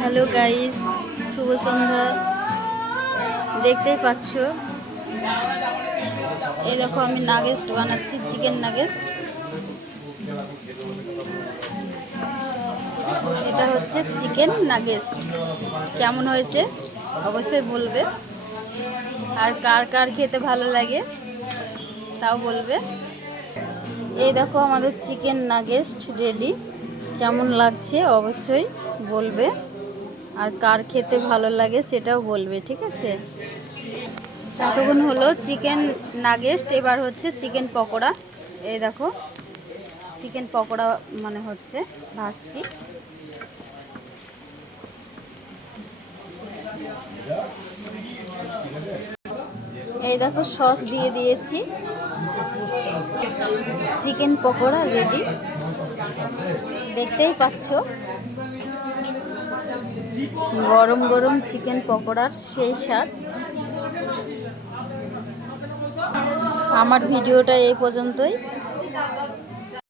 Hello guys, শুভ সন্ধ্যা। দেখতেই পাচ্ছ এরকম আমি নাগেস্ট বানাচ্ছি, চিকেন নাগেস্ট। এটা হচ্ছে চিকেন নাগেস্ট। কেমন হয়েছে অবশ্যই বলবে, আর কার কার খেতে ভালো লাগে তাও বলবে। এই দেখো আমাদের চিকেন নাগেস্ট রেডি। কেমন লাগছে অবশ্যই বলবে, আর কার খেতে ভালো লাগে সেটাও বলবে, ঠিক আছে? এতক্ষণ হলো চিকেন নাগেস্ট, এবার হচ্ছে চিকেন পকোড়া। এই দেখো চিকেন পকোড়া মানে হচ্ছে ভাজছি। এই দেখো সস দিয়ে দিয়েছি, চিকেন পকোড়া রেডি। দেখতেই পাচ্ছ গরম গরম চিকেন পকোড়ার সেই স্বাদ। আমার ভিডিওটা এই পর্যন্তই।